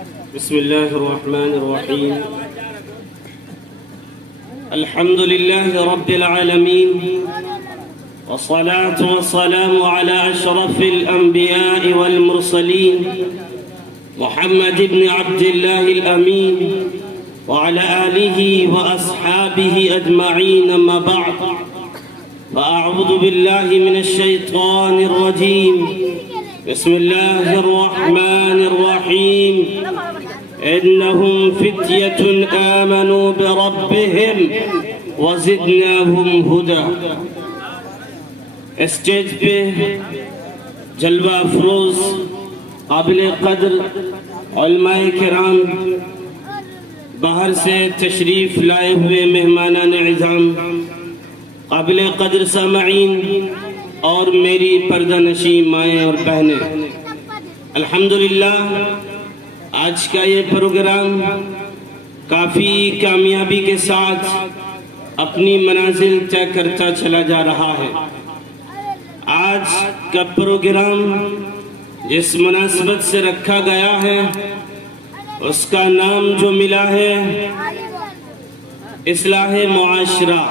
بسم الله الرحمن الرحيم. الحمد لله رب العالمين، والصلاة والسلام على أشرف الأنبياء والمرسلين محمد بن عبد الله الأمين وعلى آله وأصحابه أجمعين. أما بعد، فأعوذ بالله من الشيطان الرجيم. بسم الله الرحمن الرحيم. إنهم فتية آمنوا بربهم وزدناهم هدى. اسٹیج پہ جلوہ افروز قابل قدر علماء کرام، باہر سے تشریف لائے ہوئے مہمانان عظام، قابل قدر سامعین اور میری پردہ نشین مائیں اور بہنیں، الحمدللہ آج کا یہ پروگرام کافی کامیابی کے ساتھ اپنی منازل طے کرتا چلا جا رہا ہے۔ آج کا پروگرام جس مناسبت سے رکھا گیا ہے اس کا نام جو ملا ہے اصلاح معاشرہ،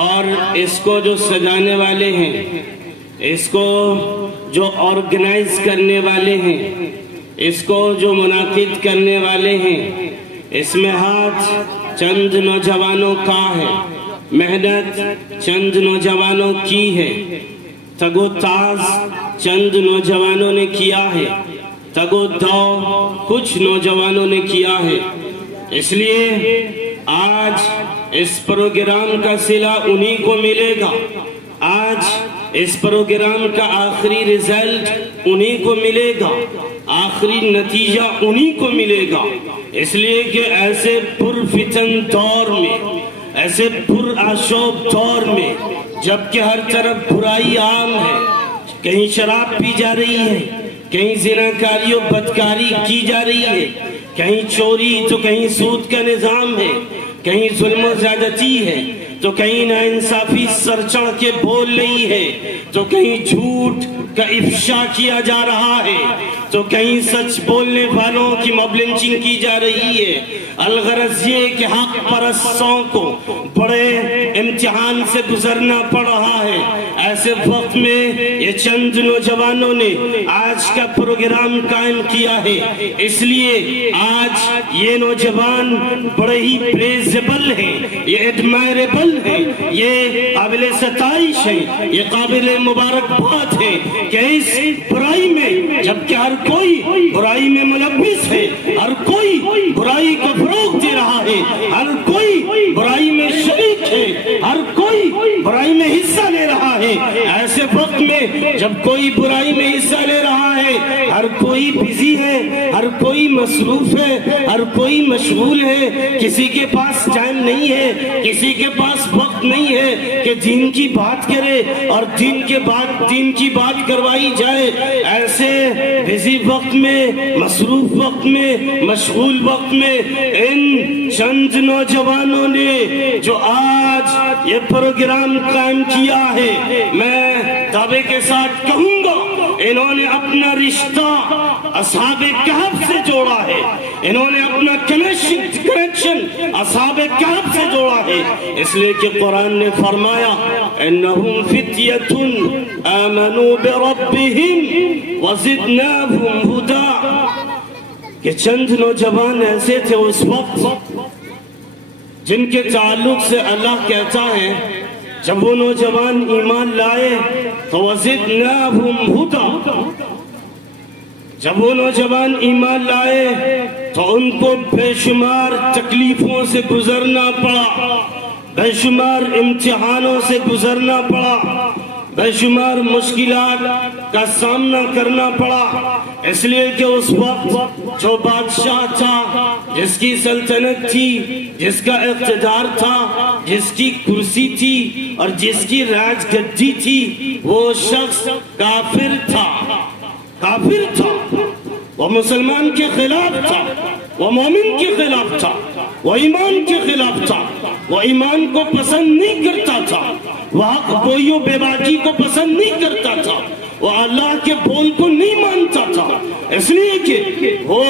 اور اس کو جو سجانے والے ہیں، اس کو جو آرگنائز کرنے والے ہیں، اس کو جو منعقد کرنے والے ہیں، اس میں ہاتھ چند نوجوانوں کا ہے، محنت چند نوجوانوں کی ہے، تگ و تاز چند نوجوانوں نے کیا ہے، تگ و دو کچھ نوجوانوں نے کیا ہے۔ اس لیے آج اس پروگرام کا صلہ انہی کو ملے گا، آج اس پروگرام کا آخری رزلٹ انہی کو ملے گا، آخری نتیجہ انہی کو ملے گا۔ اس لیے کہ ایسے پرفتن دور میں، ایسے پرآشوب دور میں، جبکہ ہر طرف برائی عام ہے، کہیں شراب پی جا رہی ہے، کہیں زناکاری و بدکاری کی جا رہی ہے، کہیں چوری تو کہیں سود کا نظام ہے، کہیں ظلم و زیادتی ہے، تو کہیں ناانصافی سر چڑھ کے بول رہی ہے، تو کہیں جھوٹ کا افشا کیا جا رہا ہے، تو کہیں سچ بولنے والوں کی موب لنچنگ کی جا رہی ہے۔ الغرض یہ کہ حق پرستوں کو بڑے امتحان سے گزرنا پڑ رہا ہے۔ ایسے وقت میں یہ چند نوجوانوں نے آج کا پروگرام قائم کیا ہے، اس لیے آج یہ نوجوان بڑے ہی پریزیبل ہیں، یہ ایڈمائریبل ہیں، یہ قابل ستائش ہیں، یہ قابل مبارکباد ہے کہ اس برائی میں، جبکہ ہر کوئی برائی میں ملوث ہے، ہر کوئی برائی کو فروغ دے رہا ہے، ہر کوئی برائی میں شریک ہے، ہر کوئی برائی میں حصہ لے رہا ہے۔ ایسے وقت میں جب کوئی برائی میں حصہ لے رہا ہے، ہر کوئی بزی ہے، ہر کوئی مصروف ہے، ہر کوئی مشغول ہے، کسی کے پاس ٹائم نہیں ہے، کسی کے پاس وقت نہیں ہے کہ دین کی بات کرے اور دین کی بات کروائی جائے۔ ایسے بزی وقت میں، مصروف وقت میں، مشغول وقت میں ان چند نوجوانوں نے جو آج یہ پروگرام قائم کیا ہے، میں دعوے کے ساتھ کہوں گا انہوں نے اپنا رشتہ اصحاب کہف سے جوڑا ہے، انہوں نے اپنا کنیکشن اصحاب کہف سے جوڑا ہے، اس لیے کہ قرآن نے فرمایا انہم فتیۃ آمنوا بربہم وزدناہم ہدی، کہ چند نوجوان ایسے تھے اس وقت جن کے تعلق سے اللہ کہتا ہے جب وہ نوجوان ایمان لائے تو وزدناہم ہدی، جب وہ نوجوان ایمان لائے تو ان کو بے شمار تکلیفوں سے گزرنا پڑا، بے شمار امتحانوں سے گزرنا پڑا، بے شمار مشکلات کا سامنا کرنا پڑا، اس لیے کہ اس وقت جو بادشاہ تھا، جس کی سلطنت تھی، جس کا اقتدار تھا، جس کی کرسی تھی اور جس کی راج گدی تھی، وہ شخص کافر تھا، کافر تھا، وہ مسلمان کے خلاف تھا، وہ مومن کے خلاف تھا، وہ ایمان کے خلاف تھا، وہ ایمان کو پسند نہیں کرتا تھا، وہ حق گوئیوں بے باکی کو پسند نہیں کرتا تھا، وہ اللہ کے بول کو نہیں مانتا تھا، اس لیے کہ وہ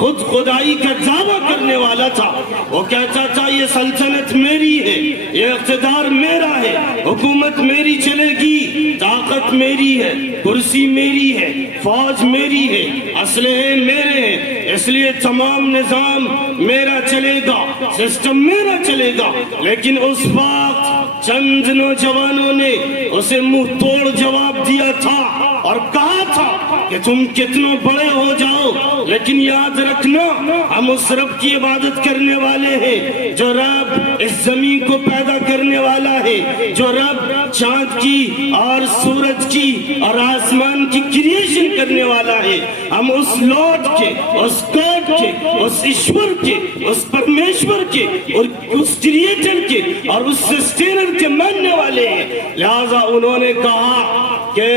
خود خدائی کا دعویٰ کرنے والا تھا۔ وہ کہتا تھا یہ سلطنت میری ہے، یہ اقتدار میرا ہے، حکومت میری چلے گی، طاقت میری ہے، کرسی میری ہے، فوج میری ہے، اسلحے میرے ہیں، اس لیے تمام نظام میرا چلے گا، سسٹم میرا چلے گا۔ لیکن اس وقت چند نوجوانوں نے اسے منہ توڑ جواب دیا تھا اور کہا تھا کہ تم کتنے بڑے ہو جاؤ لیکن یاد رکھنا ہم اس رب کی عبادت کرنے والے ہیں جو رب اس زمین کو پیدا کرنے والا ہے، جو رب چاند کی اور سورج کی اور آسمان کی کریشن کرنے والا ہے۔ ہم اس لارڈ کے، اس گاڈ کے، اس ایشور کے، اس پرمیشور کے اور اس کریٹر کے اور اس سسٹینر کے ماننے والے ہیں۔ لہذا انہوں نے کہا کہ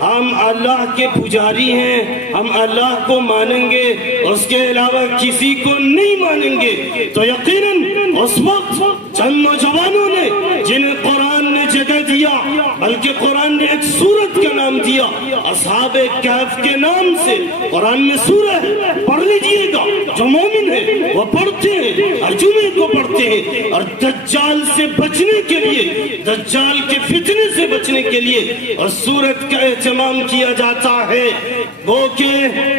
ہم اللہ کے پجاری ہیں، ہم اللہ کو مانیں گے، اس کے علاوہ کسی کو نہیں مانیں گے۔ تو یقیناً اس وقت چند نوجوانوں نے جنہیں قرآن نے جگہ دیا، بلکہ قرآن نے ایک سورت کا نام دیا اصحاب کہف کے نام سے۔ قرآن میں سورہ پڑھ لیجئے گا، جو مومن ہے وہ پڑھتے ہیں، ہر جمعے کو پڑھتے ہیں، اور دجال سے بچنے کے لیے، دجال کے فتنے سے بچنے کے لیے اس سورت کا اہتمام کیا جاتا ہے۔ وہ کہ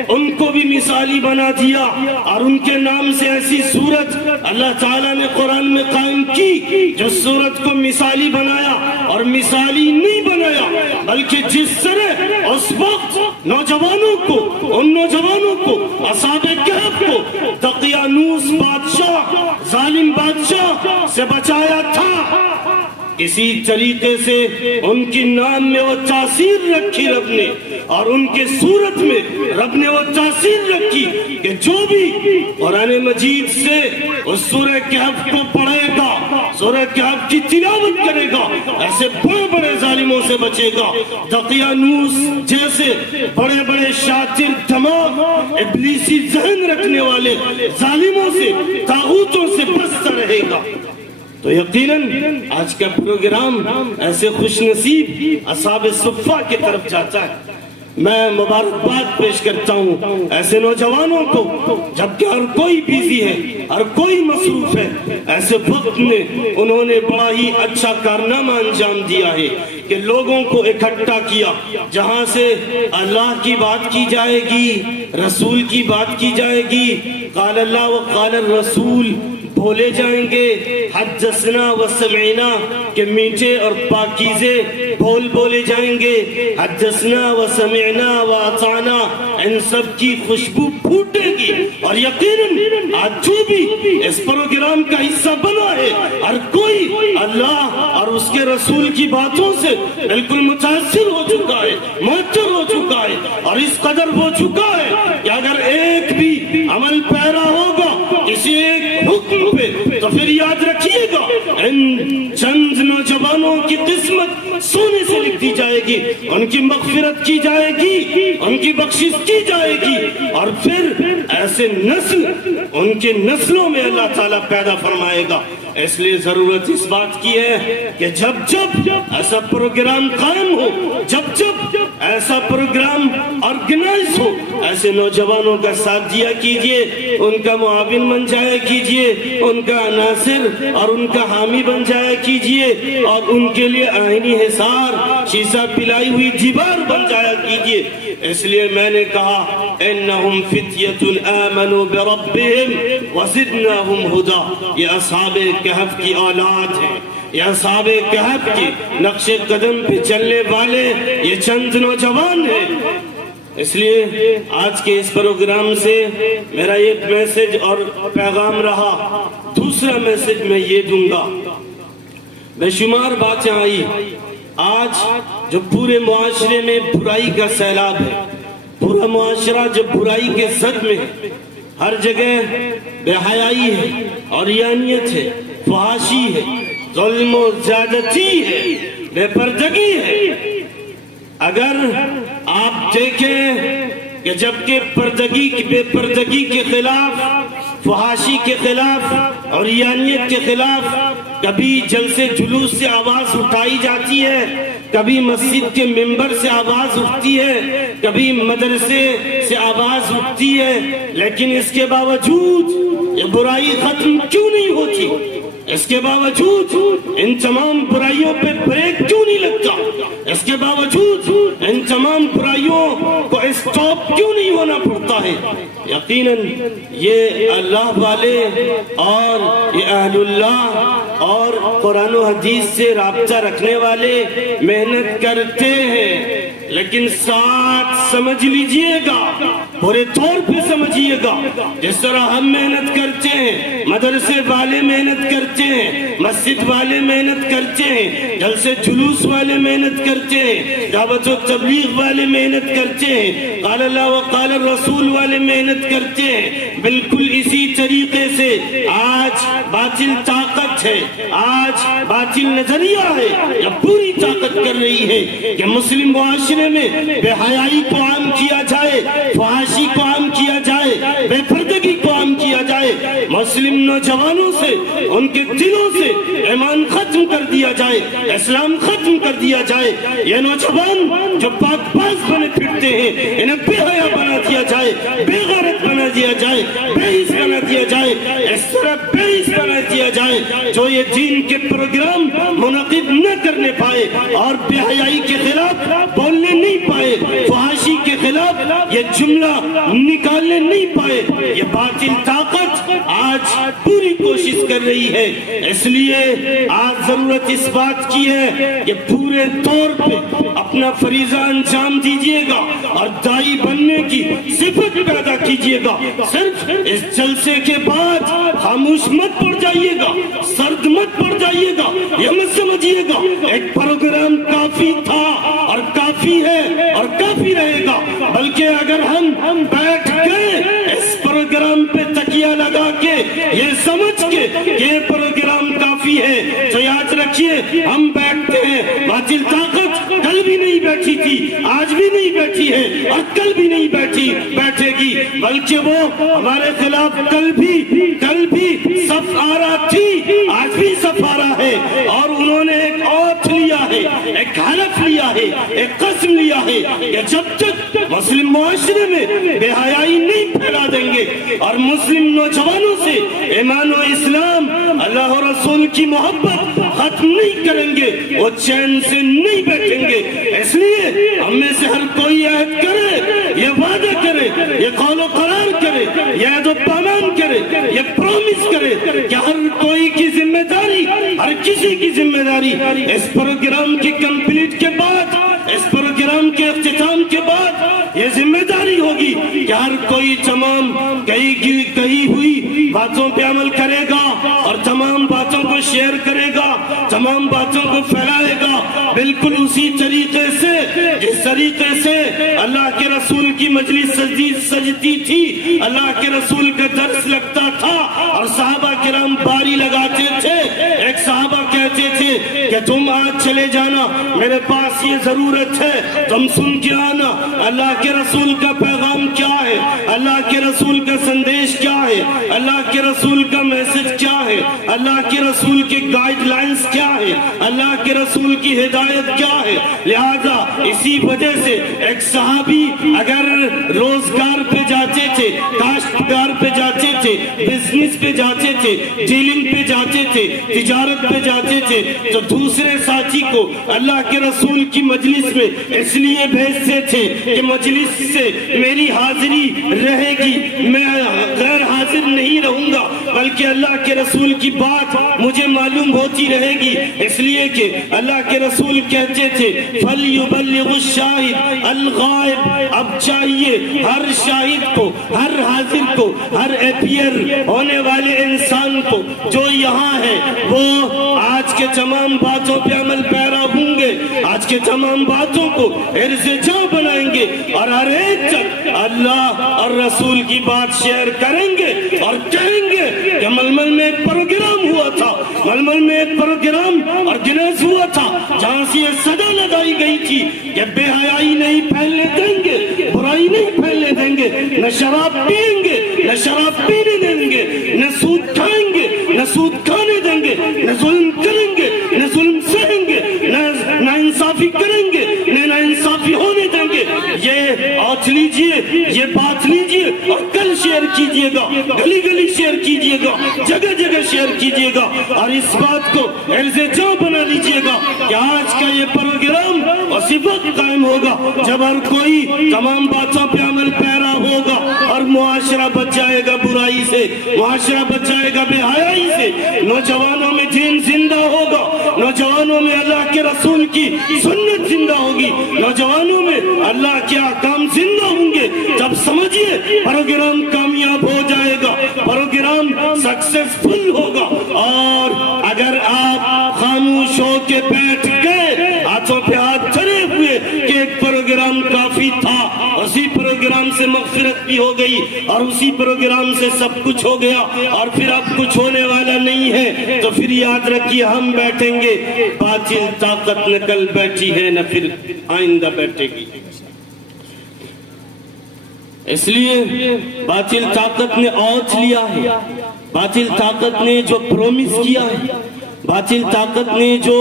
ان کو بھی مثالی بنا دیا اور ان کے نام سے ایسی سورت اللہ تعالیٰ نے قرآن میں قائم کی جو سورت کو مثالی بنایا، اور مثالی نہیں بنایا بلکہ جس طرح اس وقت نوجوانوں کو، ان نوجوانوں کو، اصحاب کہف کو دقیانوس بادشاہ، ظالم بادشاہ سے بچایا تھا، اسی طریقے سے ان کی نام میں وہ تاثیر رکھی رب نے، اور ان کے صورت میں رب نے وہ تاثیر رکھی کہ جو بھی قرآن مجید سے اس سورہ کہف کو پڑھے گا، سورہ کہف کی تلاوت کرے گا، ایسے بڑے بڑے ظالموں سے بچے گا۔ دقیانوس جیسے بڑے بڑے شاطر دماغ، ابلیسی ذہن رکھنے والے ظالموں سے، طاغوتوں سے بچتا رہے گا۔ تو یقیناً آج کا پروگرام ایسے خوش نصیب اصحاب صفہ کی طرف جاتا ہے۔ میں مبارکباد پیش کرتا ہوں ایسے نوجوانوں کو، جبکہ ہر کوئی بیزی ہے، ہر کوئی مصروف ہے، ایسے وقت میں انہوں نے بڑا ہی اچھا کارنامہ انجام دیا ہے کہ لوگوں کو اکٹھا کیا، جہاں سے اللہ کی بات کی جائے گی، رسول کی بات کی جائے گی، قال اللہ و قال الرسول بولے جائیں گے، حدثنا و سمعنا کہ میٹھے اور پاکیزے بول بولے جائیں گے، حدثنا و سمعنا و اطعنا، ان سب کی خوشبو پھوٹے گی۔ اور یقیناً آج جو بھی اس پروگرام کا حصہ بنا ہے، ہر کوئی اللہ اور اس کے رسول کی باتوں سے بالکل متاثر ہو چکا ہے، مؤثر ہو چکا ہے، اور اس قدر ہو چکا ہے کہ اگر ایک بھی عمل پیرا ہوگا کسی ایک حکم پہ تو پھر یاد رکھیے گا ان چند نوجوانوں کی قسمت سونے سے لکھ دی جائے گی، ان کی مغفرت کی جائے گی، ان کی بخشش کی جائے گی، اور پھر ایسے نسل ان کے نسلوں میں اللہ تعالیٰ پیدا فرمائے گا۔ اس لیے ضرورت اس بات کی ہے کہ جب جب ایسا پروگرام قائم ہو، جب جب ایسا پروگرام آرگنائز ہو، ایسے نوجوانوں کا ساتھ دیا کیجئے، ان کا معاون بن جایا کیجئے، ان کا ناصر اور ان کا حامی بن جایا کیجئے، اور ان کے لیے آئینی حصار، شیشہ پلائی ہوئی دیوار بن جایا کیجئے۔ اس لیے میں نے کہا انہم فتیۃ آمنوا بربہم وزدناہم ھدی، یہ اصحاب کہف کی اولاد ہیں، یہ اصحاب کہف کی نقش قدم پہ چلنے والے یہ چند نوجوان ہیں۔ اس لیے آج کے اس پروگرام سے میرا ایک میسج اور پیغام رہا۔ دوسرا میسج میں یہ دوں گا، بے شمار باتیں آئی آج جو پورے معاشرے میں برائی کا سیلاب ہے، پورا معاشرہ جو برائی کے زد میں ہے، ہر جگہ بے حیائی ہے، عریانیت ہے، فحاشی ہے، ظلم و زیادتی ہے، بے پردگی ہے۔ اگر آپ دیکھیں کہ جبکہ بے پردگی کے خلاف، فحاشی کے خلاف، عریانیت کے خلاف کبھی جلسے جلوس سے آواز اٹھائی جاتی ہے، کبھی مسجد کے ممبر سے آواز اٹھتی ہے، کبھی مدرسے سے آواز اٹھتی ہے، لیکن اس کے باوجود یہ برائی ختم کیوں نہیں ہوتی؟ اس کے باوجود ان تمام برائیوں پہ بریک کیوں نہیں لگتا؟ اس کے باوجود ان تمام برائیوں کو اسٹاپ کیوں نہیں ہونا پڑتا ہے؟ یقیناً یہ اللہ والے اور یہ اہل اللہ اور قرآن و حدیث سے رابطہ رکھنے والے محنت کرتے ہیں، لیکن ساتھ سمجھ لیجئے گا، پورے طور پہ سمجھیے گا، جس طرح ہم محنت کرتے ہیں، مدرسے والے محنت کرتے ہیں، مسجد والے محنت کرتے ہیں، جلسے جلوس والے محنت کرتے ہیں، دعوت و تبلیغ والے محنت کرتے ہیں، قال اللہ و قال الرسول والے محنت کرتے ہیں، بالکل اسی طریقے سے آج باطل طاقت ہے، آج باطل نظریہ ہے، یا پوری طاقت کر رہی ہے کہ مسلم معاشرے میں بے حیائی کو عام کیا جائے، فحاشی کو عام کیا جائے، بے پردگی کو عام کیا جائے، مسلم نوجوانوں سے، ان کے دلوں سے ایمان ختم کر دیا جائے، اسلام ختم کر دیا جائے، یہ نوجوان جو پاک باز بنے پھرتے ہیں انہیں بے حیا بنا دیا جائے، بے غیرت بنا دیا جائے، بے عز بنا دیا جائے، اس طرح بے عز بنا دیا جائے جو یہ دین کے پروگرام منعقد نہ کرنے پائے اور بے حیائی کے خلاف بولنے نہیں پائے، فحاشی کے خلاف یہ جملہ نکالنے نہیں پائے، یہ باطل طاقت آج پوری کوشش کر رہی ہے۔ اس لیے آج ضرورت اس بات کی ہے کہ پورے طور پہ اپنا فریضہ انجام دیجئے گا اور دائی بننے کی صفت پیدا کیجئے گا۔ صرف اس جلسے کے بعد خاموش مت پڑ جائیے گا، سرد مت پڑ جائیے گا، یہ مت سمجھیے گا ایک پروگرام کافی تھا اور کافی ہے اور کافی رہے گا، بلکہ اگر ہم بیٹھ گئے اس پروگرام پہ تکیہ لگا کے یہ سمجھ کے یہ پروگرام کافی ہے، تو یاد رکھیے ہم بیٹھتے ہیں، باطل طاقت کل بھی نہیں بیٹھی تھی، آج بھی نہیں بیٹھی ہے اور کل بھی نہیں بیٹھے گی، بلکہ وہ ہمارے خلاف کل بھی صف آرا تھی، آج بھی صف آرا ہے، اور انہوں نے ایک اوتھ لیا ہے، ایک حلف لیا ہے، ایک قسم لیا ہے کہ جب تک مسلم معاشرے میں بے حیائی نہیں پھیلا دیں گے اور مسلم نوجوانوں سے ایمان و اسلام، اللہ و رسول کی محبت ختم نہیں کریں گے، وہ چین سے نہیں بیٹھیں گے۔ اس لیے ہم میں سے ہر کوئی عہد کرے، یہ وعدہ کرے، یہ قول و قرار کرے، یہ عہد و پیمان کرے، یہ پرومس کرے کہ ہر کوئی کی ذمہ داری، ہر کسی کی ذمہ داری اس پروگرام کی کمپلیٹ کے بعد، اس پروگرام کے اختتام کے بعد یہ ذمہ داری ہوگی کہ ہر کوئی تمام کہی ہوئی باتوں پہ عمل کرے گا اور تمام باتوں کو شیئر کرے گا، تمام باتوں کو پھیلائے گا، بالکل اسی طریقے سے جس طریقے سے اللہ کے رسول کی مجلس سجتی تھی، اللہ کے رسول کا درس لگتا تھا اور صحابہ کرام باری لگاتے تھے۔ ایک صحابہ کہتے تھے کہ تم آج چلے جانا، میرے پاس یہ ضرورت ہے، تم سن کے آنا، اللہ کے رسول کا پیغام کیا ہے، اللہ کے رسول کا سندیش کیا ہے، اللہ کے رسول کا میسج کیا ہے، اللہ کے رسول کے گائیڈ لائنز کیا ہے، اللہ کے رسول کی ہدایت کیا ہے۔ لہذا اسی وجہ سے ایک صحابی اگر روزگار پہ جاتے تھے، کاشتکار پہ جاتے تھے، بزنس پہ جاتے تھے، ڈیلنگ پہ جاتے تھے، تجارت پہ جاتے تھے، تو دوسرے ساتھی کو اللہ کے رسول کی مجلس میں اس لیے بھیجتے تھے کہ مجلس سے میری حاضری رہے گی، میں غیر حاضر نہیں رہوں گا، بلکہ اللہ کے رسول کی بات مجھے معلوم ہوتی رہے گی، اس لیے کہ اللہ کے رسول کہتے تھے فَلْيُبَلِّغُ الشَّاهِدُ الْغَائِبَ۔ اب چاہیے ہر شاہد کو، ہر حاضر کو، ہر اپیئر ہونے والے انسان کو جو یہاں ہے وہ آج کے تمام باتوں پہ عمل پیرا ہوں گے، آج کے تمام باتوں کو عرض جاں بنائیں گے اور ہر ایک تک اللہ اور رسول کی بات شیئر کریں گے اور کہیں گے کہ ململ میں ایک پروگرام ہوا تھا، ململ میں ایک پروگرام آرگنائز ہوا تھا جہاں سے یہ صدا لگائی گئی تھی کہ بے حیائی نہیں پھیلنے دیں گے، برائی نہیں پھیلنے دیں گے، نہ شراب پئیں گے، نہ شراب پینے دیں گے، نہ سود کھائیں گے، نہ سود کھانے دیں گے، نہ ظلم کریں گے، نہ ظلم سہیں گے، نہ انصافی انصافی کریں گے، نینا انصافی ہونے دیں گے۔ یہ آج لیجئے، یہ بات لیجئے اور کل شیئر کیجئے گا، گلی گلی شیئر کیجئے گا، جگہ جگہ شیئر کیجئے گا، اور اس بات کو عرض جاں بنا لیجئے گا کہ آج کا یہ پروگرام اسی وقت قائم ہوگا جب ہر کوئی تمام باتوں پہ عمل پیرا ہوگا، اور معاشرہ بچ جائے گا برائی سے، معاشرہ بچ جائے گا بے حیائی سے، نوجوانوں میں دین زندہ ہوگا، نوجوانوں میں اللہ کے رسول کی سنت زندہ ہوگی، نوجوانوں میں اللہ کے احکام زندہ ہوں گے۔ جب سمجھیے پروگرام کامیاب ہو جائے گا، پروگرام سکسیسفل ہوگا۔ اور اگر آپ خاموش ہو کے بیٹھ گئے، ہاتھوں پہ ہاتھ دھرے ہوئے کہ ایک پروگرام کافی تھا، اسی پروگرام سے مغفرت بھی ہو گئی اور اسی پروگرام سے سب کچھ ہو گیا اور پھر اب کچھ ہونے والا نہیں ہے، تو پھر یاد رکھیے ہم بیٹھیں گے، باطل طاقت نہ کل بیٹھی ہے نہ پھر آئندہ بیٹھے گی۔ اس لیے باطل طاقت نے اوت لیا ہے، باطل طاقت نے جو پرومس کیا ہے، باطل طاقت نے جو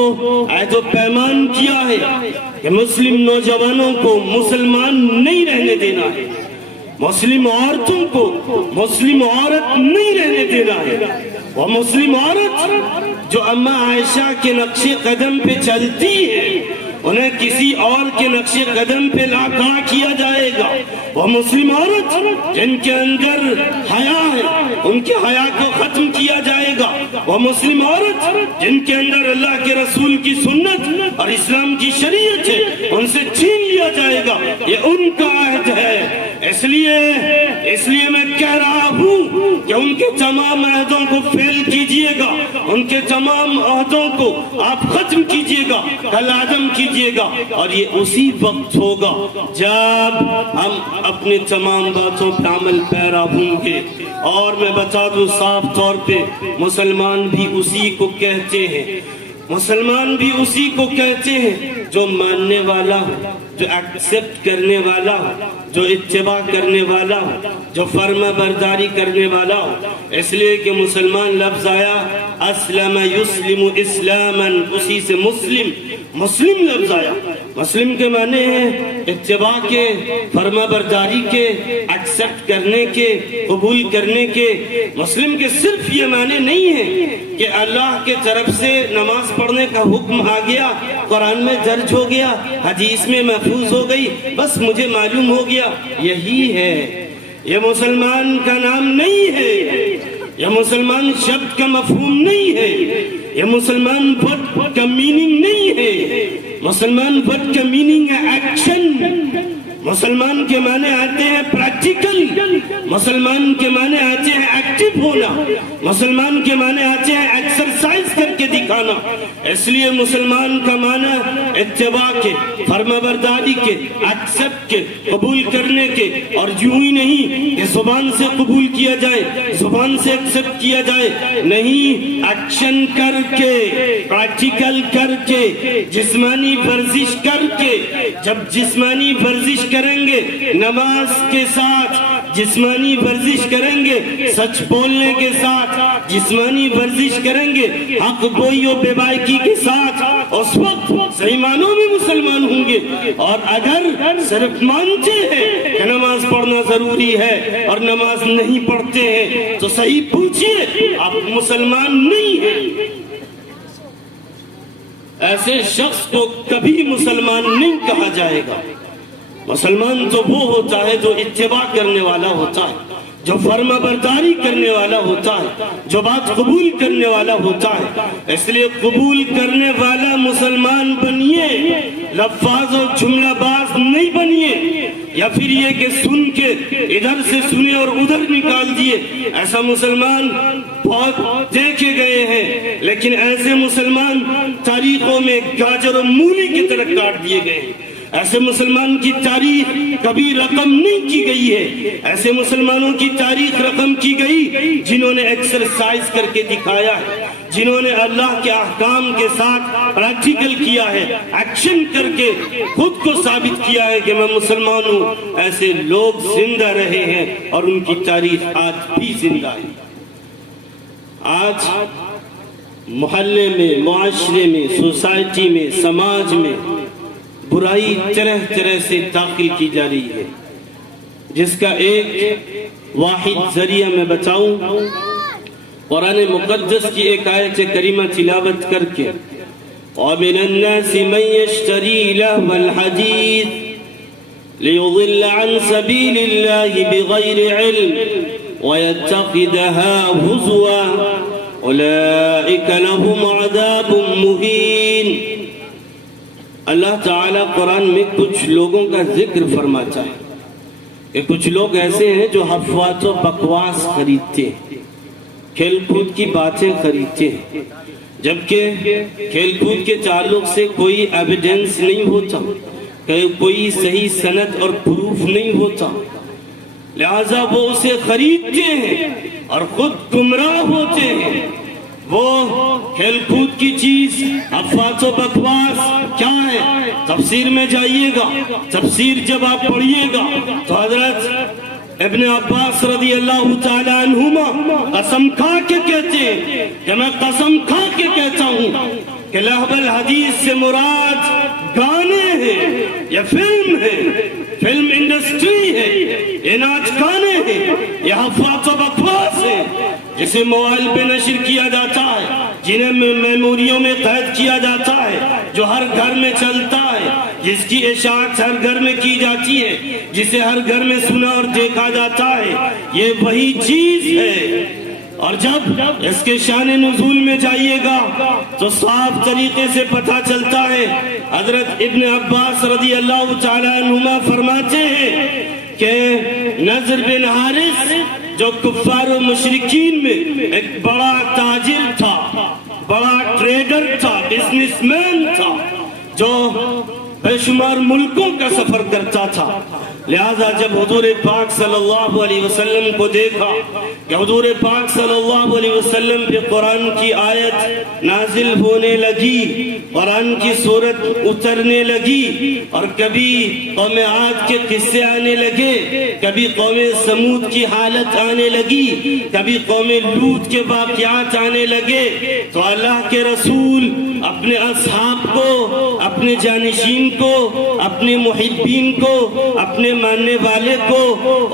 عہد و پیمان کیا ہے کہ مسلم نوجوانوں کو مسلمان نہیں رہنے دینا ہے، مسلم عورتوں کو مسلم عورت نہیں رہنے دینا ہے، وہ مسلم عورت جو اماں عائشہ کے نقش قدم پہ چلتی ہے انہیں کسی اور کے نقش قدم پہ لاکھا کیا جائے گا، وہ مسلم عورت جن کے اندر حیا ہے ان کے حیا کو ختم کیا جائے گا، وہ مسلم عورت جن کے اندر اللہ کے رسول کی سنت اور اسلام کی شریعت ہے ان سے چھین لیا جائے گا، یہ ان کا عہد ہے۔ اس لیے میں کہہ رہا ہوں کہ ان کے تمام عہدوں کو فیل کیجئے گا، ان کے تمام عہدوں کو آپ ختم کیجئے گا، کل عدم کیجئے گا، اور یہ اسی وقت ہوگا جب ہم اپنے تمام باتوں پہ عمل پیرا ہوں گے۔ اور میں بتا دوں صاف طور پہ مسلمان بھی اسی کو کہتے ہیں، مسلمان بھی اسی کو کہتے ہیں جو ماننے والا ہو، جو ایکسپٹ کرنے والا ہو، جو اتباع کرنے والا ہو، جو فرما برداری کرنے والا ہو۔ اس لیے کہ مسلمان لفظ آیا اسلم یسلم اسلاما، اسی سے مسلم لفظ آیا۔ مسلم کے معنی ہیں اتباع کے، فرما برداری کے، ایکسپٹ کرنے کے، قبول کرنے کے۔ مسلم کے صرف یہ معنی نہیں ہے کہ اللہ کے طرف سے نماز پڑھنے کا حکم آ گیا، قرآن میں درج ہو گیا، حدیث میں محفوظ ہو گئی، بس مجھے معلوم ہو گیا، یہی ہے۔ یہ مسلمان کا نام نہیں ہے، یہ مسلمان شبد کا مفہوم نہیں ہے، یہ مسلمان ورڈ کا میننگ نہیں ہے۔ مسلمان ورڈ کا میننگ ہے ایکشن۔ مسلمان کے معنی آتے ہیں پریکٹیکل، مسلمان کے معنی آتے ہیں ایکٹیو ہونا، مسلمان کے معنی آتے ہیں ایکسرسائز کر کے دکھانا۔ اس لیے مسلمان کا معنی اتباع کے، فرما برداری کے، ایکسپٹ کے، قبول کرنے کے، اور یوں ہی نہیں کہ زبان سے قبول کیا جائے، زبان سے ایکسپٹ کیا جائے، نہیں، ایکشن کر کے، پریکٹیکل کر کے، جسمانی ورزش کر کے۔ جب جسمانی ورزش کریں گے نماز کے ساتھ، جسمانی ورزش کریں گے سچ بولنے کے ساتھ، جسمانی ورزش کریں گے حق گوئی و بے بائیکی کے ساتھ، اس وقت صحیح معنوں میں مسلمان ہوں گے۔ اور اگر صرف مانتے ہیں کہ نماز پڑھنا ضروری ہے اور نماز نہیں پڑھتے ہیں تو صحیح پوچھئے آپ مسلمان نہیں ہیں۔ ایسے شخص کو کبھی مسلمان نہیں کہا جائے گا۔ مسلمان تو وہ ہوتا ہے جو اتباع کرنے والا ہوتا ہے، جو فرما برداری کرنے والا ہوتا ہے، جو بات قبول کرنے والا ہوتا ہے۔ اس لیے قبول کرنے والا مسلمان بنیے، لفاظ اور جملہ باز نہیں بنیے، یا پھر یہ کہ سن کے ادھر سے سنے اور ادھر نکال دیے۔ ایسا مسلمان بہت دیکھے گئے ہیں، لیکن ایسے مسلمان تاریخوں میں گاجر و مولی کی طرح کاٹ دیے گئے ہیں۔ ایسے مسلمان کی تاریخ کبھی رقم نہیں کی گئی ہے۔ ایسے مسلمانوں کی تاریخ رقم کی گئی جنہوں نے ایکسرسائز کر کے دکھایا ہے، جنہوں نے اللہ کے احکام کے ساتھ پریکٹیکل کیا ہے، ایکشن کر کے خود کو ثابت کیا ہے کہ میں مسلمان ہوں۔ ایسے لوگ زندہ رہے ہیں اور ان کی تاریخ آج بھی زندہ ہے۔ آج محلے میں، معاشرے میں، سوسائٹی میں، سماج میں برائی طرح طرح سے داخل کی جا رہی ہے، جس کا ایک واحد ذریعہ میں بتاؤں، قرآن مقدس کی ایک آیت کریمہ تلاوت کر کے، وَمِنَ النَّاسِ مَن يَشْتَرِي لَهْوَ الْحَدِيثِ لِيُضِلَّ عَن سَبِيلِ اللَّهِ بِغَيْرِ عِلْمٍ وَيَتَّخِذَهَا هُزُوًا أُولَئِكَ لَهُمْ عَذَابٌ مُهِينٌ۔ اللہ تعالیٰ قرآن میں کچھ لوگوں کا ذکر فرماتا ہے کہ کچھ لوگ ایسے ہیں جو افواہ و بکواس خریدتے ہیں، کھیل کود کی باتیں خریدتے ہیں، جبکہ کھیل کود کے تعلق سے کوئی ایویڈنس نہیں ہوتا، کوئی صحیح سند اور پروف نہیں ہوتا، لہذا وہ اسے خریدتے ہیں اور خود گمراہ ہوتے ہیں۔ وہ کھیل کود کی چیز افواہ و بکواس کیا ہے؟ تفسیر میں جائیے گا، تفسیر جب آپ پڑھیے گا تو حضرت ابن عباس رضی اللہ تعالیٰ عنہما قسم کھا کے کہتے ہیں کہ میں قسم کھا کے کہتا ہوں کہ لہو الحدیث سے مراد گانے ہیں یا فلم ہے، فلم انڈسٹری ہے، یہ ناچ گانے ہیں، یہ افواہ و بکواس ہے، جسے موبائل پہ نشر کیا جاتا ہے، جنہیں میموریوں میں قید کیا جاتا ہے، جو ہر گھر میں چلتا ہے، جس کی اشاعت ہر گھر میں کی جاتی ہے، جسے ہر گھر میں سنا اور دیکھا جاتا ہے، یہ وہی چیز ہے۔ اور جب اس کے شان نزول میں جائیے گا تو صاف طریقے سے پتہ چلتا ہے۔ حضرت ابن عباس رضی اللہ تعالیٰ عنہما فرماتے ہیں کہ نضر بن حارث جو کفار و مشرکین میں ایک بڑا تاجر تھا، بڑا ٹریڈر تھا، بزنس مین تھا، جو بے شمار ملکوں کا سفر کرتا تھا، لہذا جب حضور پاک صلی اللہ علیہ وسلم کو دیکھا کہ حضور پاک صلی اللہ علیہ وسلم پہ قرآن کی آیت نازل ہونے لگی، قرآن کی سورت اترنے لگی، اور کبھی قوم عاد کے قصے آنے لگے، کبھی قوم سمود کی حالت آنے لگی، کبھی قوم لوط کے واقعات آنے لگے، تو اللہ کے رسول اپنے اصحاب کو، اپنے جانشین کو، اپنے محبین کو، اپنے ماننے والے کو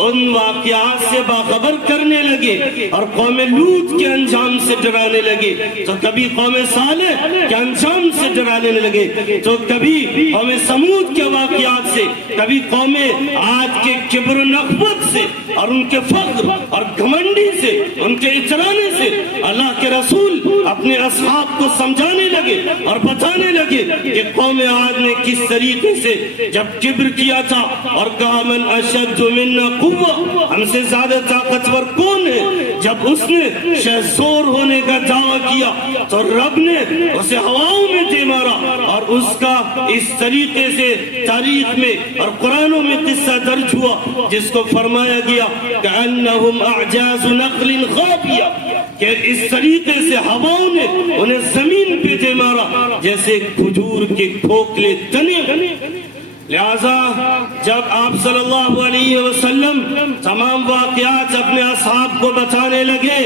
ان واقعات سے باخبر کرنے لگے اور قوم لوط کے انجام سے ڈرانے لگے، تو کبھی قوم صالح کے انجام سے ڈرانے لگے، تو کبھی قوم سمود کے واقعات سے، کبھی قوم عاد کے کبر و نخوت سے اور ان کے فخر اور گھمنڈی سے، ان کے اترانے سے اللہ کے رسول اپنے اصحاب کو سمجھانے لگے اور بتانے لگے کہ قوم عاد نے کس طریقے سے جب کبر کیا تھا اور کہا من اشد منا قوة، ہم سے زیادہ طاقتور کون ہے، جب اس نے شہزور ہونے کا دعویٰ کیا تو رب نے اسے ہواؤں میں دے مارا، اور اس کا اس طریقے سے تاریخ میں اور قرآنوں میں قصہ درج ہوا جس کو فرمایا گیا کأنہم اعجاز نخل خاویہ، کہ اس طریقے سے ہواؤں نے انہیں زمین پہ دے مارا جیسے کھجور کے کھوکھلے تنے۔ لہذا جب آپ صلی اللہ علیہ وسلم تمام واقعات اپنے اصحاب کو بتانے لگے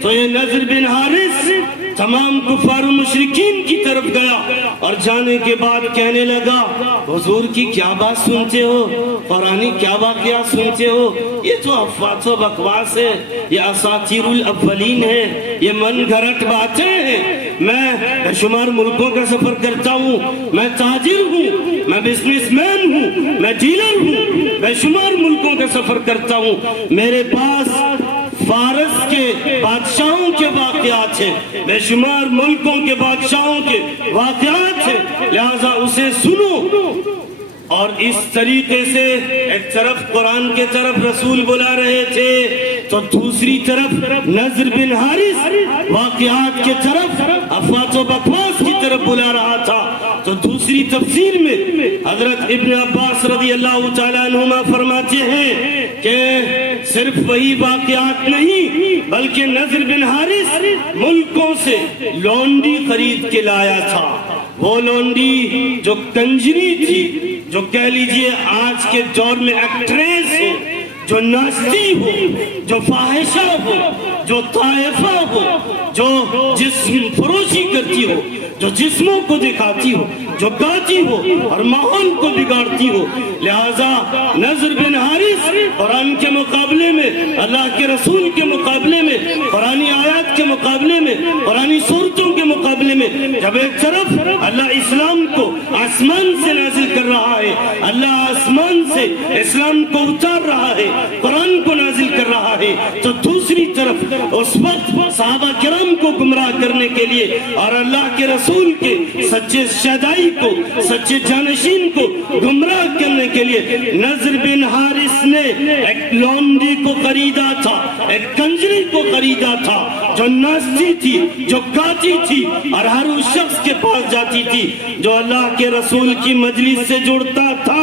تو یہ نضر بن حارث تمام کفار و مشرکین کی طرف گیا اور جانے کے بعد کہنے لگا حضور کی کیا بات سنتے ہو، قرآنی کیا واقعات سنتے ہو، یہ تو افواہ و بکواس ہے، یہ اساطیر الاولین ہے، یہ من گھڑت باتیں ہیں۔ میں شمار ملکوں کا سفر کرتا ہوں، میں تاجر ہوں، میں بزنس مین ہوں، میں ڈیلر ہوں، بے شمار ملکوں کا سفر کرتا ہوں، میرے پاس فارس کے بادشاہوں کے واقعات ہیں، بے شمار ملکوں کے بادشاہوں کے واقعات ہیں، لہذا اسے سنو۔ اور اس طریقے سے ایک طرف قرآن کے طرف رسول بلا رہے تھے تو دوسری طرف نضر بن حارث واقعات کے طرف، افواہ و بکواس کی طرف بلا رہا تھا۔ تو دوسری تفسیر میں حضرت ابن عباس رضی اللہ تعالیٰ عنہما فرماتے ہیں کہ صرف وہی واقعات نہیں بلکہ نضر بن حارث ملکوں سے لونڈی خرید کے لایا تھا، وہ لونڈی جو کنجری تھی، جو کہہ لیجئے آج کے دور میں ایکٹریس ہو، جو ناچتی ہو، جو فاحشہ ہو، جو طائفہ ہو، جو جسم فروشی کرتی ہو، جو جسموں کو دکھاتی ہو, جو گاتی ہو اور ماحول کو بگاڑتی ہو. لہذا نضر بن حارث قرآن کے مقابلے میں, اللہ کے رسول کے مقابلے میں, قرآنی آیات کے مقابلے میں, قرآنی صورتوں کے مقابلے میں, جب ایک طرف اللہ اسلام کو آسمان سے نازل کر رہا ہے, اللہ آسمان سے اسلام کو اتار رہا ہے, قرآن کو نازل کر رہا ہے, تو دوسری طرف اس وقت صحابہ کرام کو گمراہ کرنے کے لیے اور اللہ کے رسول کے سچے شہدائی کو, سچے جانشین کو گمراہ کرنے کے لیے نضر بن حارث نے ایک لونڈی کو خریدا تھا, ایک کنجری کو خریدا تھا, جو ناچتی تھی, جو گاتی تھی اور ہر اس شخص کے پاس جاتی تھی جو اللہ کے رسول کی مجلس سے جڑتا تھا.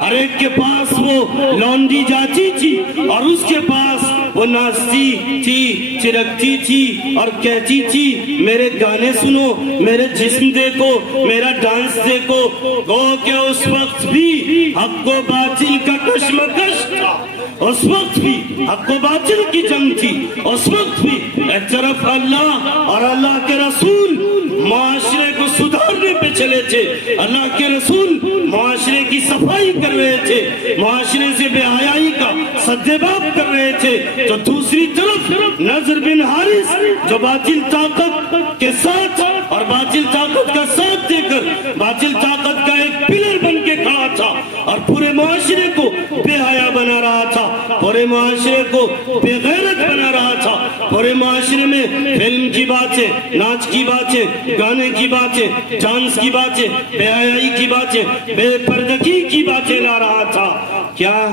ہر ایک کے پاس وہ لونڈی جاتی تھی اور اس کے پاس وہ ناچتی تھی, چرکتی تھی اور کہتی تھی میرے گانے سنو, میرے جسم دیکھو, میرا ڈانس دیکھو. گو کہ اس وقت بھی حق و باطل کا کشمکش تھا, اس وقت بھی حق و باطل کی جنگ تھی, اس وقت بھی ایک طرف اللہ اور اللہ کے رسول معاشرے کو سدھارنے پہ چلے تھے, اللہ کے رسول معاشرے کی صفائی کر رہے تھے, معاشرے سے بے حیائی کا سدباب کر رہے تھے, تو دوسری طرف نضر بن حارث جو باطل طاقت کے ساتھ اور باطل طاقت کا ساتھ دے کر باطل طاقت کا ایک پلر بن کے کھڑا تھا اور پورے معاشرے کو بے حیا بنا رہا تھا, پورے معاشرے کو بے غیرت بنا رہا تھا, پورے معاشرے میں فلم کی باتیں, ناچ کی باتیں, گانے کی باتیں, ڈانس کی باتیں, بے حیائی کی باتیں, بے پردگی کی باتیں لا رہا تھا. کیا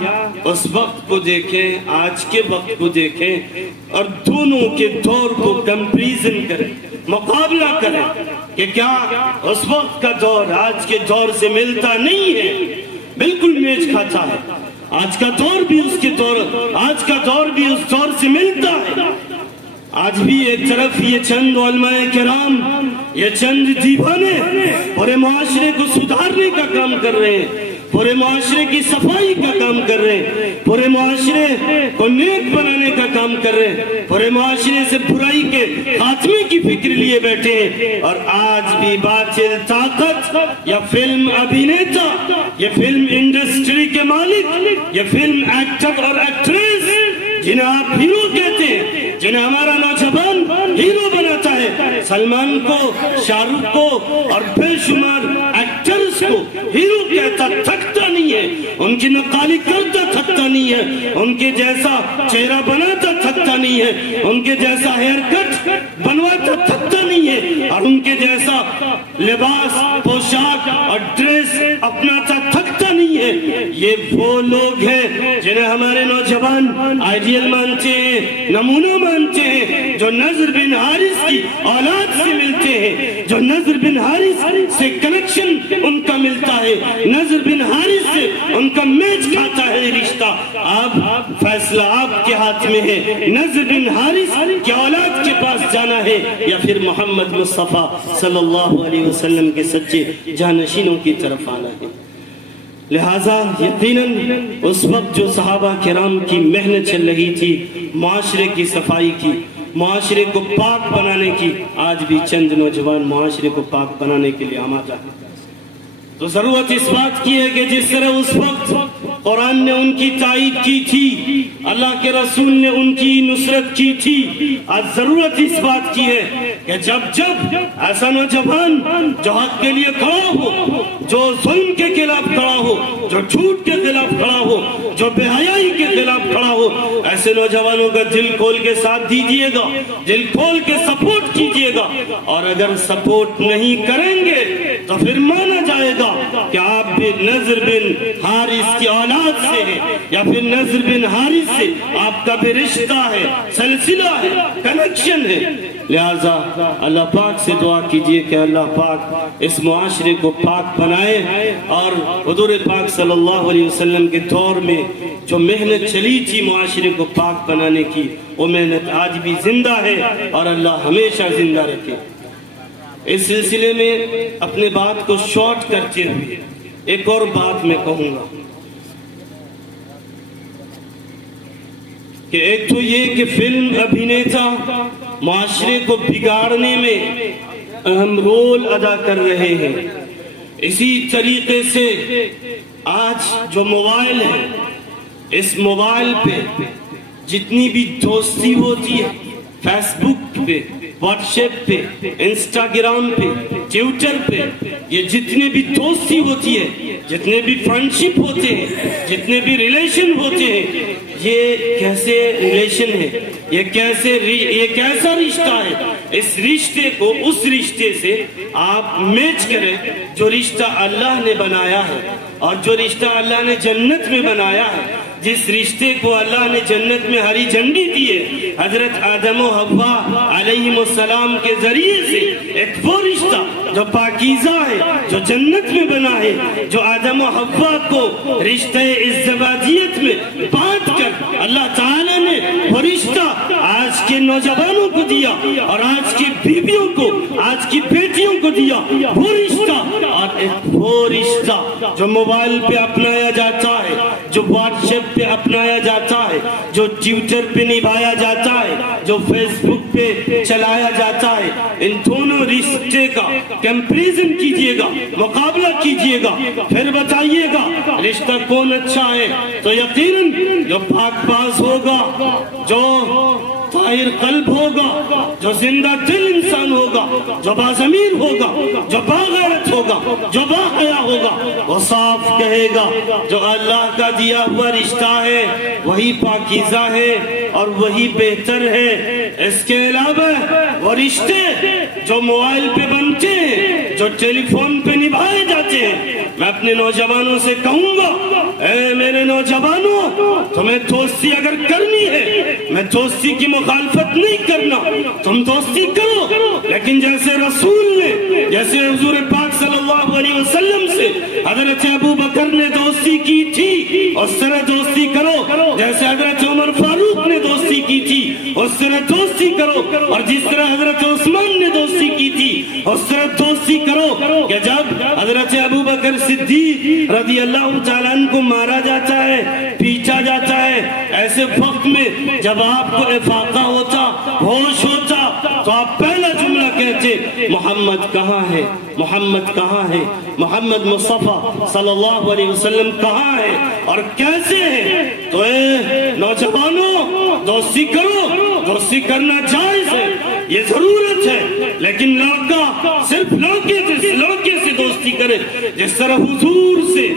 اس وقت کو دیکھیں, آج کے وقت کو دیکھیں اور دونوں کے دور کو کمپریزن کریں, مقابلہ کریں کہ کیا اس وقت کا دور آج کے دور سے ملتا نہیں ہے, بالکل میچ کھاتا ہے. آج کا دور بھی اس کے دور, آج کا دور بھی اس دور سے ملتا ہے. آج بھی ایک طرف یہ چند علماء کرام, یہ چند دیوانے پورے معاشرے کو سدھارنے کا کام کر رہے ہیں, پورے معاشرے کی صفائی کا کام کر رہے ہیں, پورے معاشرے کو نیک بنانے کا کام کر رہے ہیں, پورے معاشرے سے برائی کے خاتمے کی فکر لیے بیٹھے ہیں. اور آج بھی باطل طاقت یا فلم ابھینیتا, یہ فلم انڈسٹری کے مالک, یہ فلم ایکٹر اور ایکٹریس جنہیں آپ ہیرو کہتے ہیں, جنہیں ہمارا نوجوان ہیرو بناتا ہے, سلمان کو, شاہ رخ کو اور بے شمار ایکٹرز کو ہیرو کہتا, تھکتا نہیں ہے, ان کی نقالی کرتا تھکتا نہیں ہے, ان کے جیسا چہرہ بناتا تھکتا نہیں ہے, ان کے جیسا ہیئر کٹ بنواتا تھکتا نہیں ہے, اور ان کے جیسا لباس, پوشاک اور ڈریس اپناتا تھکتا نہیں ہے. یہ وہ لوگ ہیں جنہیں ہمارے نوجوان آئیڈیل مانتے ہیں, نمونہ مانتے ہیں, جو نضر بن حارث کی اولاد سے ملتے ہیں, جو نضر بن حارث سے کنیکشن ان کا ملتا ہے, نضر بن حارث سے ان کا میچ کھاتا ہے رشتہ. آپ فیصلہ آپ کے ہاتھ میں ہے, نضر بن حارث کی اولاد کے پاس جانا ہے یا پھر محمد مصطفیٰ صلی اللہ علیہ وسلم کے سچے جانشینوں کی طرف آنا ہے. لہٰذا یقیناً اس وقت جو صحابہ کرام کی محنت چل رہی تھی معاشرے کی صفائی کی, معاشرے کو پاک بنانے کی, آج بھی چند نوجوان معاشرے کو پاک بنانے کے لیے آمادہ ہیں. تو ضرورت اس بات کی ہے کہ جس طرح اس وقت قرآن نے ان کی تائید کی تھی, اللہ کے رسول نے ان کی نصرت کی تھی, آج ضرورت اس بات کی ہے کہ جب ایسا نوجوان جو حق کے لیے کھڑا ہو, جو ظلم کے خلاف کھڑا ہو, جو جھوٹ کے خلاف کھڑا ہو, جو بے حیائی کے خلاف کھڑا ہو, ایسے نوجوانوں کا دل کھول کے ساتھ دیجیے گا, دل کھول کے سپورٹ کیجیے گا. اور اگر سپورٹ نہیں کریں گے تو پھر مانا جائے گا کہ آپ بھی نضر بن حارث کی اولاد سے ہیں, یا پھر نضر بن حارث سے آپ کا بھی رشتہ ہے, سلسلہ ہے, کنیکشن ہے. لہٰذا اللہ پاک سے دعا کیجئے کہ اللہ پاک اس معاشرے کو پاک بنائے, اور حضور پاک صلی اللہ علیہ وسلم کے دور میں جو محنت چلی تھی معاشرے کو پاک بنانے کی, وہ محنت آج بھی زندہ ہے اور اللہ ہمیشہ زندہ رکھے. اس سلسلے میں اپنے بات کو شارٹ کرتے ہوئے ایک اور بات میں کہوں گا کہ ایک تو یہ کہ فلم ابھینیتا معاشرے کو بگاڑنے میں اہم رول ادا کر رہے ہیں۔ اسی طریقے سے آج جو موبائل ہے، اس موبائل پہ جتنی بھی دوستی ہوتی ہے، فیس بک پہ، واٹس ایپ پہ، انسٹاگرام پہ، ٹویٹر پہ، یہ جتنے بھی دوستی ہوتی ہے، جتنے بھی فرینڈشپ ہوتے ہیں، جتنے بھی ریلیشن ہوتے ہیں، یہ کیسے ریلیشن ہے، یہ کیسا رشتہ ہے؟ اس رشتے کو اس رشتے سے آپ میچ کریں جو رشتہ اللہ نے بنایا ہے، اور جو رشتہ اللہ نے جنت میں بنایا ہے، جس رشتے کو اللہ نے جنت میں ہری جھنڈی دی ہے، حضرت آدم و حوا علیہ السلام کے ذریعے سے ایک وہ رشتہ جو پاکیزہ ہے، جو جنت میں بنا ہے، جو آدم و حوا کو رشتہ ازدواجیت میں بانٹ کر اللہ تعالیٰ نے وہ رشتہ آج کے نوجوانوں کو دیا، اور آج کی بیویوں کو، آج کی بیٹیوں کو دیا، وہ رشتہ، اور ایک وہ رشتہ جو موبائل پہ اپنایا جاتا ہے، جو واٹس ایپ پہ اپنایا جاتا ہے، جو ٹویٹر پہ نبھایا جاتا ہے، جو فیس بک پہ چلایا جاتا ہے، ان دونوں رشتے کا کمپیریزن کیجئے گا، مقابلہ کیجئے گا، پھر بتائیے گا رشتہ کون اچھا ہے؟ تو یقیناً جو پاک باز ہوگا، جو طاہر قلب ہوگا، جو زندہ دل انسان ہوگا، جو باضمیر ہوگا، جو باغیرت ہوگا، جو باحیا ہوگا، وہ صاف کہے گا جو اللہ کا دیا ہوا رشتہ ہے وہی پاکیزہ ہے اور وہی بہتر ہے۔ اس کے علاوہ وہ رشتے جو موبائل پہ بنتے ہیں، جو ٹیلی فون پہ نبھائے جاتے ہیں، میں اپنے نوجوانوں سے کہوں گا، اے میرے نوجوانوں، تمہیں دوستی اگر کرنی ہے، میں دوستی کی مخالفت نہیں کرنا، تم دوستی کرو، لیکن جیسے رسول نے، جیسے حضور پاک صلی اللہ علیہ وسلم سے حضرت ابو بکر نے دوستی کی تھی، اس طرح دوستی کرو، جیسے حضرت عمر فاروق نے دوستی کی تھی اس طرح دوستی کرو، اور جس طرح حضرت عثمان نے دوستی کی تھی اس طرح دوستی کرو، کہ جب حضرت ابو بکر صدیق رضی اللہ تعالیٰ عنہ کو مارا جاتا ہے، پیٹا جاتا ہے، ایسے وقت میں جب آپ کو افاقہ ہوتا، ہوش ہوتا، تو آپ پہلا جملہ کہتے محمد کہاں ہے، محمد کہاں ہے، محمد مصطفیٰ صلی اللہ علیہ وسلم کہاں ہے اور کیسے ہے؟ تو اے نوجوانوں، دوستی کرو، دوستی کرنا جائز ہے، یہ ضرورت ہے، لیکن لڑکا صرف لڑکے سے دوستی کرے، جس طرح حضور سے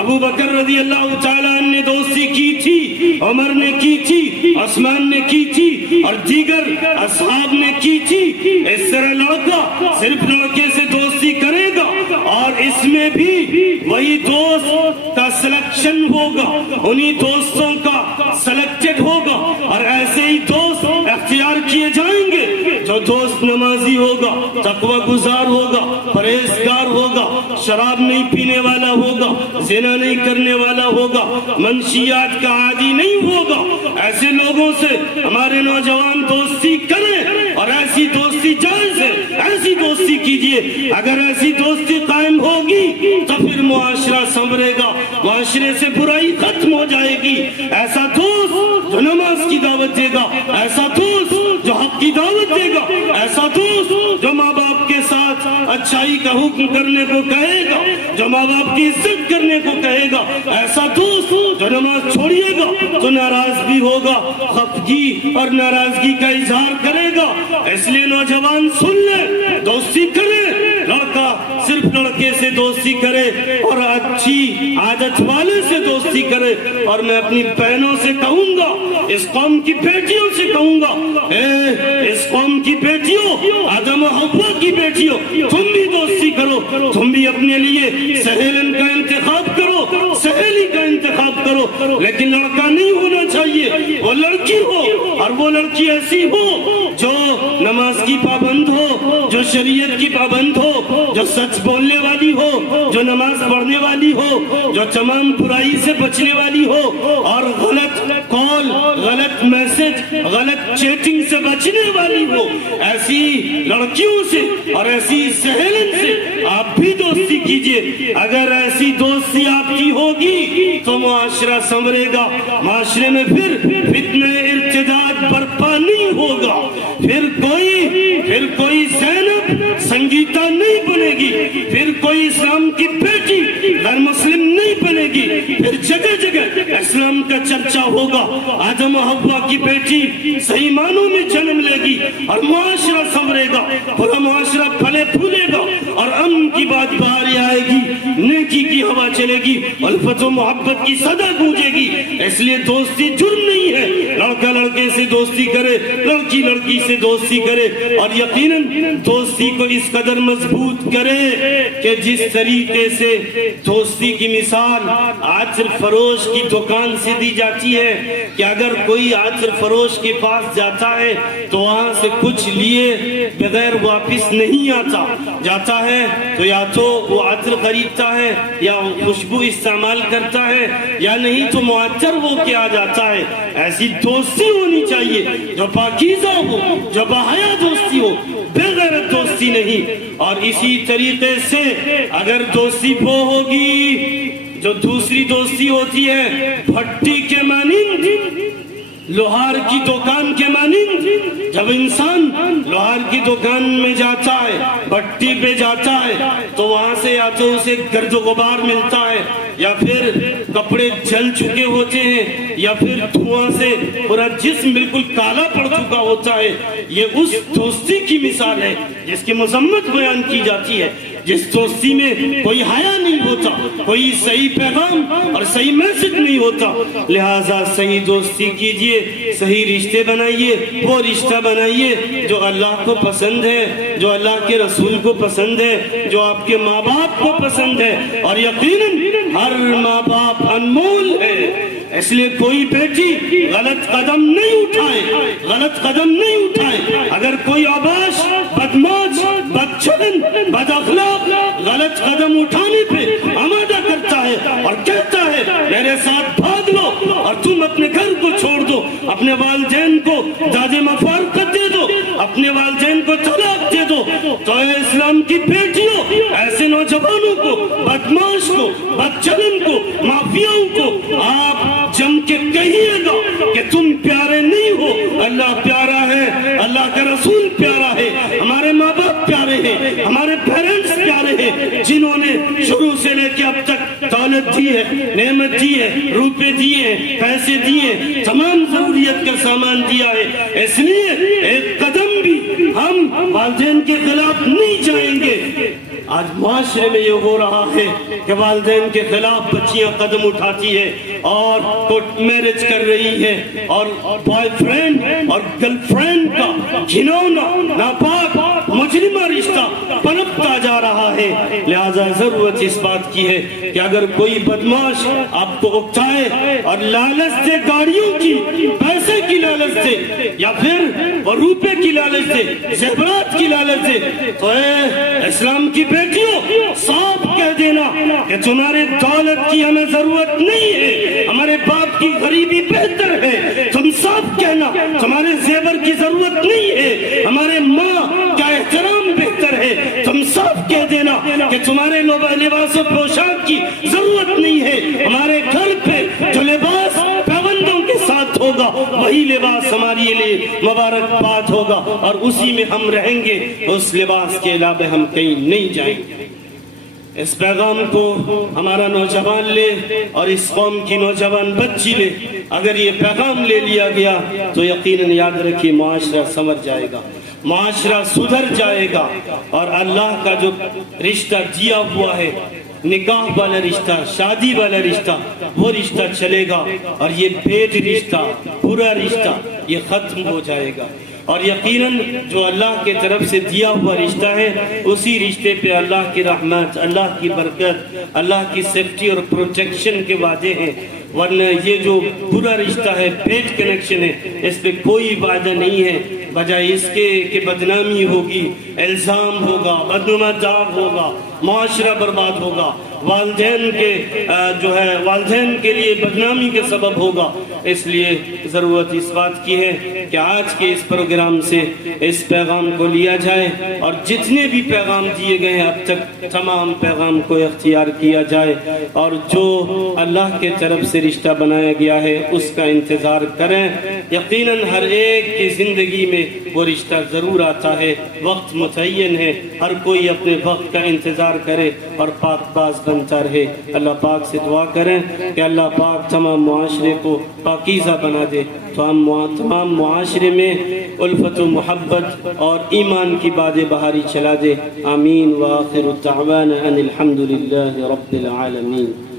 ابو بکر رضی اللہ تعالیٰ عنہ نے دوستی کی تھی، عمر نے کی تھی، عثمان نے کی تھی، اور دیگر اصحاب نے کی تھی، اس طرح لڑکا صرف لڑکے سے دوستی کرے گا، اور اس میں بھی وہی دوست کا سلیکشن ہوگا، انہی دوستوں کا سلیکٹڈ ہوگا، اور ایسے ہی دوست اختیار کیے جائیں گے جو دوست نمازی ہوگا، تقوی گزار ہوگا، پرہیزگار ہوگا، شراب نہیں پینے والا ہوگا، زنا نہیں کرنے والا ہوگا، منشیات کا عادی نہیں ہوگا۔ ایسے لوگوں سے ہمارے نوجوان دوستی کریں، اور ایسی دوستی جائز ہے، ایسی دوستی کیجئے۔ اگر ایسی دوستی قائم ہوگی تو پھر معاشرہ سنورے گا، معاشرے سے برائی ختم ہو جائے گی۔ ایسا دوست جو نماز کی دعوت دے گا، ایسا دوست جو حق کی دعوت دے گا، ایسا دوست جو ماں باپ کے ساتھ اچھائی کا حکم کرنے کو کہے گا، جو ماں باپ کی عزت کرنے کو کہے گا، ایسا دوست جو نماز چھوڑیے گا تو ناراض بھی ہوگا، خفگی اور ناراضگی کا اظہار کرے گا۔ اس لیے نوجوان سن لیں، دوستی کریں، لڑکا صرف لڑکے سے دوستی کرے اور اچھی عادت والے سے دوستی کرے۔ اور میں اپنی بہنوں سے کہوں گا، اس قوم کی بیٹیوں سے کہوں گا، اس قوم کی بیٹیوں، آدم و حوا کی بیٹیوں، تم بھی دوستی کرو، تم بھی اپنے لیے سہیلن کا انتخاب کرو، سہیلی کا انتخاب کرو، لیکن لڑکا نہیں ہونا چاہیے، وہ لڑکی ہو، اور وہ لڑکی ایسی ہو جو نماز کی پابند ہو، جو شریعت کی پابند ہو، جو سچ بولنے والی ہو، جو نماز پڑھنے والی ہو، جو تمام برائی سے بچنے والی ہو، اور غلط کال، غلط میسج، غلط چیٹنگ سے بچنے والی ہو۔ ایسی لڑکیوں سے اور ایسی سہیلن سے آپ بھی دوستی کیجئے۔ اگر ایسی دوستی آپ کی ہوگی تو معاشرہ سنورے گا، معاشرے میں پھر فتنہ ارتداد برپا نہیں ہوگا، پھر کوئی زینب اسلام کی بیٹی غیر مسلم نہیں بنے گی، پھر جگہ جگہ اسلام کا چرچا ہوگا، آدم و حوا کی بیٹی صحیح معنوں میں جنم لے گی اور معاشرہ سنورے گا، پورا معاشرہ پھلے پھولے گا اور امن کی بات باہر آئے گی، نیکی کی ہوا چلے گی، الفت و محبت کی صدا گونجے گی۔ اس لیے دوستی جرم نہیں ہے، لڑکا لڑکے سے دوستی کرے، لڑکی لڑکی سے دوستی کرے، اور یقیناً دوستی کو اس قدر مضبوط کرے کہ جس طریقے سے دوستی کی مثال عطر فروش کی دکان سے دی جاتی ہے کہ اگر کوئی عطر فروش کے پاس جاتا ہے تو وہاں سے کچھ لیے بغیر واپس نہیں آتا، جاتا ہے تو یا تو وہ عطر خریدتا ہے یا خوشبو استعمال کرتا ہے یا نہیں تو معطر وہ کیا جاتا ہے۔ ایسی دوستی ہونی چاہیے جو پاکیزہ ہو، جو باحیا دوستی ہو، بغیرت دوستی نہیں۔ اور اسی طریقے سے اگر دوستی وہ ہوگی جو دوسری دوستی ہوتی ہے بھٹی کے مانند، لوہار کی دکان کے مانند، جب انسان لوہار کی دکان میں جاتا ہے، بھٹی پہ جاتا ہے تو وہاں سے یا تو اسے گرد و غبار ملتا ہے یا پھر کپڑے جل چکے ہوتے ہیں یا پھر دھواں سے پورا جسم بالکل کالا پڑ چکا ہوتا ہے۔ یہ اس دوستی کی مثال ہے جس کی مذمت بیان کی جاتی ہے، جس دوستی میں کوئی حیا نہیں ہوتا، کوئی صحیح پیغام اور صحیح میسج نہیں ہوتا۔ لہٰذا صحیح دوستی کیجئے، صحیح رشتے بنائیے، وہ رشتہ بنائیے جو اللہ کو پسند ہے، جو اللہ کے رسول کو پسند ہے، جو آپ کے ماں باپ کو پسند ہے، اور یقیناً ہر ماں باپ انمول ہے۔ اس لیے کوئی بیٹی غلط قدم نہیں اٹھائے، غلط قدم نہیں اٹھائے۔ اگر کوئی عباش، بدماش، بدچلن، بد اخلاق غلط قدم اٹھانے پہ آمادہ کرتا ہے اور کہتا ہے میرے ساتھ بھاگ لو اور تم اپنے گھر کو چھوڑ دو، اپنے والدین کو داد مفارقت دے دو، اپنے والدین کو طلاق دے دو، تو اے اسلام کی بیٹیوں، ایسے نوجوانوں کو، بدماش کو، بدچلن کو، مافیاؤں کو آپ جم کے کہیے گا کہ تم پیارے نہیں ہو، اللہ پیارا ہے، اللہ کا رسول پیارا ہے، ہمارے ماں باپ پیارے ہیں، ہمارے پیرنٹس پیارے ہیں، جنہوں نے شروع سے لے کے اب تک دولت دی ہے، نعمت دی ہے، روپے دیے ہیں، پیسے دیے ہیں، تمام ضروریت کا سامان دیا ہے۔ اس لیے ایک قدم بھی ہم والدین کے خلاف نہیں جائیں گے۔ آج معاشرے میں یہ ہو رہا ہے کہ والدین کے خلاف بچیاں قدم اٹھاتی ہے اور کورٹ میرج کر رہی ہے اور بوائے فرینڈ اور گرل فرینڈ کا گھنونا ناپاک مجرمہ رشتہ پنپتا جا رہا ہے۔ لہذا ضرورت اس بات کی ہے کہ اگر کوئی بدماش آپ کو اکتائے اور لالچ دے، گاڑیوں کی، پیسے کی لالچ دے یا پھر روپے کی لالچ دے، زیورات کی لالچ دے، تو اے اسلام کی بیٹیوں صاف کہہ دینا کہ تمہارے دولت کی ہمیں ضرورت نہیں ہے، ہمارے باپ کی غریبی بہتر ہے۔ تم صاف کہنا تمہارے زیور کی ضرورت نہیں ہے، ہمارے ماں کا احترام بہتر ہے۔ تم صاف کہہ دینا کہ تمہارے لباس و پوشاک کی ضرورت نہیں ہے، ہمارے گھر پہ جو لباس پابندوں کے ساتھ ہوگا وہی لباس ہمارے لیے مبارک باد ہوگا اور اسی میں ہم رہیں گے، اس لباس کے علاوہ ہم کہیں نہیں جائیں گے۔ اس پیغام کو ہمارا نوجوان لے اور اس قوم کی نوجوان بچی لے، اگر یہ پیغام لے لیا گیا تو یقیناً یاد رکھیے معاشرہ سنور جائے گا، معاشرہ سدھر جائے گا، اور اللہ کا جو رشتہ دیا ہوا ہے، نکاح والا رشتہ، شادی والا رشتہ، وہ رشتہ چلے گا اور یہ بھید رشتہ، برا رشتہ یہ ختم ہو جائے گا۔ اور یقیناً جو اللہ کے طرف سے دیا ہوا رشتہ ہے اسی رشتے پہ اللہ کی رحمت، اللہ کی برکت، اللہ کی سیفٹی اور پروٹیکشن کے وعدے ہیں، ورنہ یہ جو برا رشتہ ہے، بھید کنیکشن ہے، اس پہ کوئی وعدہ نہیں ہے، بجائے اس کے کہ بدنامی ہوگی، الزام ہوگا، بدنما داغ ہوگا، معاشرہ برباد ہوگا، والدین کے جو ہے والدین کے لیے بدنامی کے سبب ہوگا۔ اس لیے ضرورت اس بات کی ہے کہ آج کے اس پروگرام سے اس پیغام کو لیا جائے اور جتنے بھی پیغام دیے گئے ہیں اب تک تمام پیغام کو اختیار کیا جائے، اور جو اللہ کے طرف سے رشتہ بنایا گیا ہے اس کا انتظار کریں، یقیناً ہر ایک کی زندگی میں وہ رشتہ ضرور آتا ہے، وقت متعین ہے، ہر کوئی اپنے وقت کا انتظار کرے اور پاک باز بنتا رہے۔ اللہ پاک سے دعا کریں کہ اللہ پاک تمام معاشرے کو پاکیزہ بنا دے، تمام معاشرے میں الفت و محبت اور ایمان کی باد بہاری چلا دے۔ آمین۔ وآخر دعوانا ان الحمد للہ رب العالمین۔